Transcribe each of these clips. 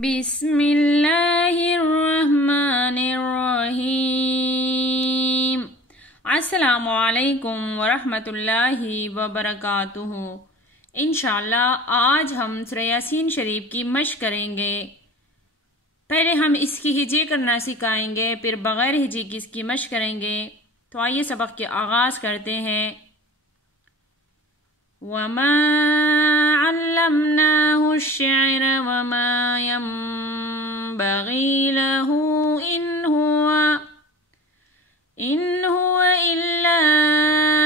بسم اللہ الرحمن الرحیم۔ السلام علیکم ورحمۃ اللہ وبرکاتہ۔ انشاءاللہ آج ہم سورہ یاسین شریف کی مشق کریں گے۔ پہلے ہم اس کی ہجے کرنا سکھائیں گے، پھر بغیر ہجے کی اس کی مشق کریں گے۔ تو آئیے سبق کے آغاز کرتے ہیں۔ وَمَا عَلَّمْنَاهُ الشِّعْرَ وَمَا يَنبَغِي لَهُ إِنْ هُوَ إِلَّا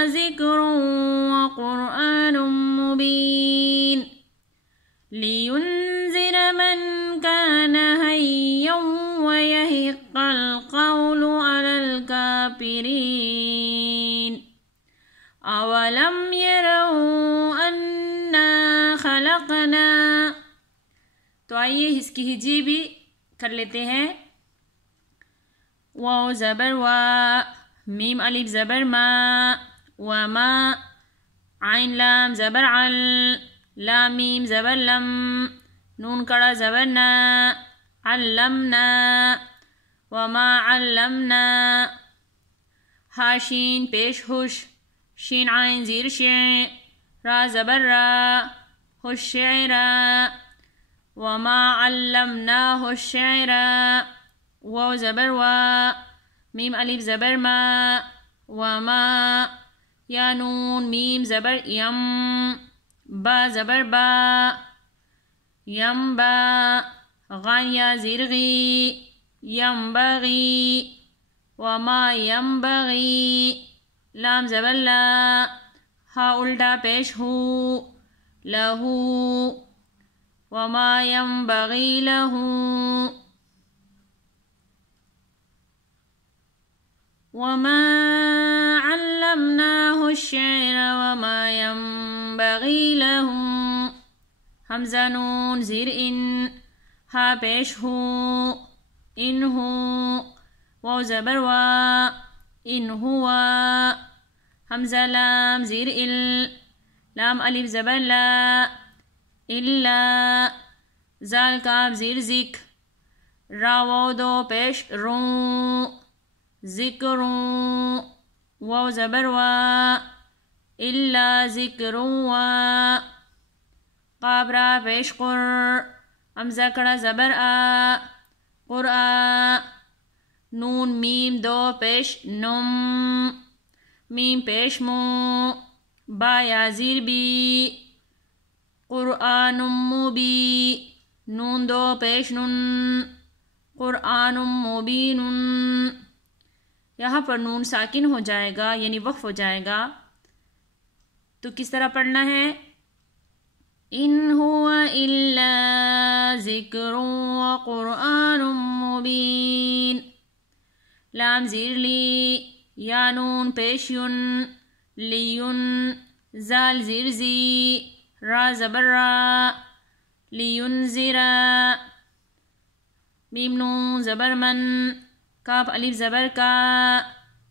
ذِكْرٌ وَقُرْآنٌ مُبِينٌ لِيُنذِرَ مَنْ كَانَ حَيًّا وَيَحِقَّ الْقَوْلُ عَلَى الْكَافِرِينَ أَوَلَمْ يَرَوْا أَنَّا خَلَقْنَا۔ تو آئیے اس کی ہجے بھی کر لیتے ہیں۔ واو زبر وا، میم الف زبر ما، وما، عین لام زبر عل، لام میم زبر لم، نون کڑا زبر نا، علمنا، وما علمنا، ہا شین پیش ہوش، شین عین زیر شع، را زبر را، ہوش شعرا، وما علمناه الشعر، واو زبر وا، میم الف زبر ما، وما، یا نون میم زبر یم، با زبر با، یم با، غین یا زیر غی، یم بغی، وما یم بغی، لام زبر لا، ہا الٹا پیش ہو، لہو، وما ينبغي له، وما علمناه الشعر وما ينبغي له، حمزہ نون زیر ان، ہا پیش ہو، ان ہو، واو زبر وا، ان ہوا، حمزہ لام زیر ال، لام الف زبر لا، الا، زال کاف زیر ذک، را واو دو پیش رون، ذکرون، واو زبر وا، الا ذکروا، قاف را پیش قر، حمزہ کڑا زبر آ، قرآ، نون میم دو پیش نم، میم پیش مو، با یا زیر بی، قرآن مبی، نون دو پیش نن، قرآن مبین۔ یہاں پر نون ساکن ہو جائے گا، یعنی وقف ہو جائے گا۔ تو کس طرح پڑھنا ہے؟ ان هو الا ذکر وقرآن مبین، لام زیر لی، یا نون پیش ین، لیون، زال زیر زی، را زبر را، لینذر، میم نون زبر من، کاف الف زبر کا،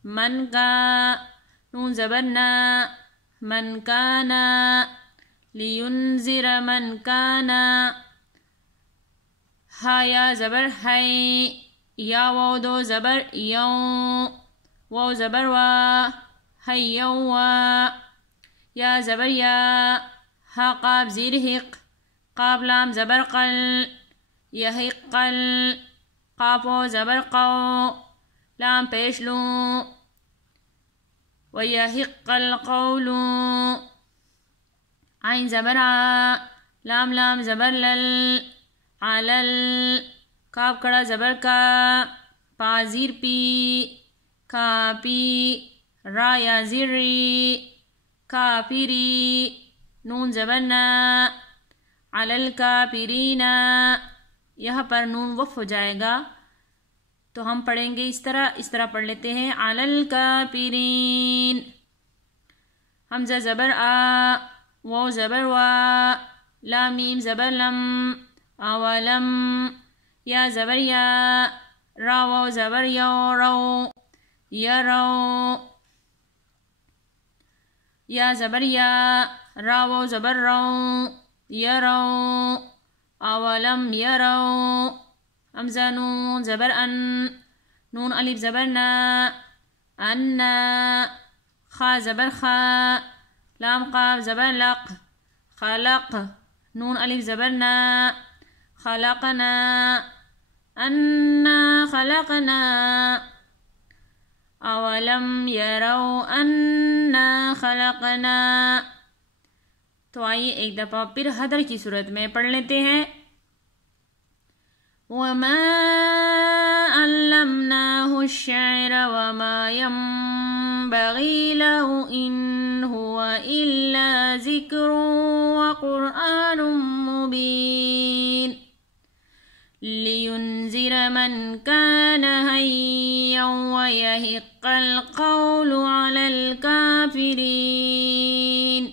من کا، نون زبر نا، من کانا، لینذر من کانا، ہا یا زبر ہے، یا واو دو زبر یوں، واو زبر وا، حیوں وا، یا زبر یا، ہا قاف زیر حق، قاف لام زبر قل، یحق قل، قاف و زبر قو، لام پیش لوں، ویحق القول، عین زبر آ، لام لام زبر لل، علل، کاف کڑا زبر کا، پا زیر پی، کا پی، را یا زیر ری، کافری، نون زبر نا، علل کافرین، یہاں پر نون وقف ہو جائے گا۔ تو ہم پڑھیں گے اس طرح پڑھ لیتے ہیں، علل کافرین، حمزہ زبر آ، واو زبر وا، لام میم زبر لم، اولم، یا زبر یا، را واو زبر یو، رو، یرو، یا زبر یا، را واو زبر رو، یرو، اولم یرو، حمزہ نون زبر ان، نون الف زبر نا، انا، خا زبر خا، لام قاف زبر لق، خلق، نون الف زبر نا، خلقنا، انا خلقنا، اولم یرو انا خلقنا۔ تو آئیے ایک دفعہ پھر حدر کی صورت میں پڑھ لیتے ہیں۔ وما علمناه الشعر وما ينبغي له إن هو إلا ذكر وقرآن مبين لينذر من كان حيا ويحق القول على الكافرين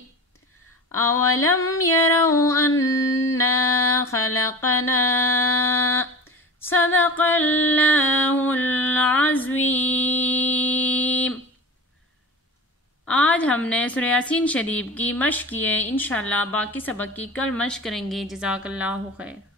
اولم يروا أنا خلقنا، صدق اللہ العظیم۔ آج ہم نے سورہ یاسین شریف کی مشق کی ہے، انشاءاللہ باقی سبق کی کل مشق کریں گے۔ جزاک اللہ خیر۔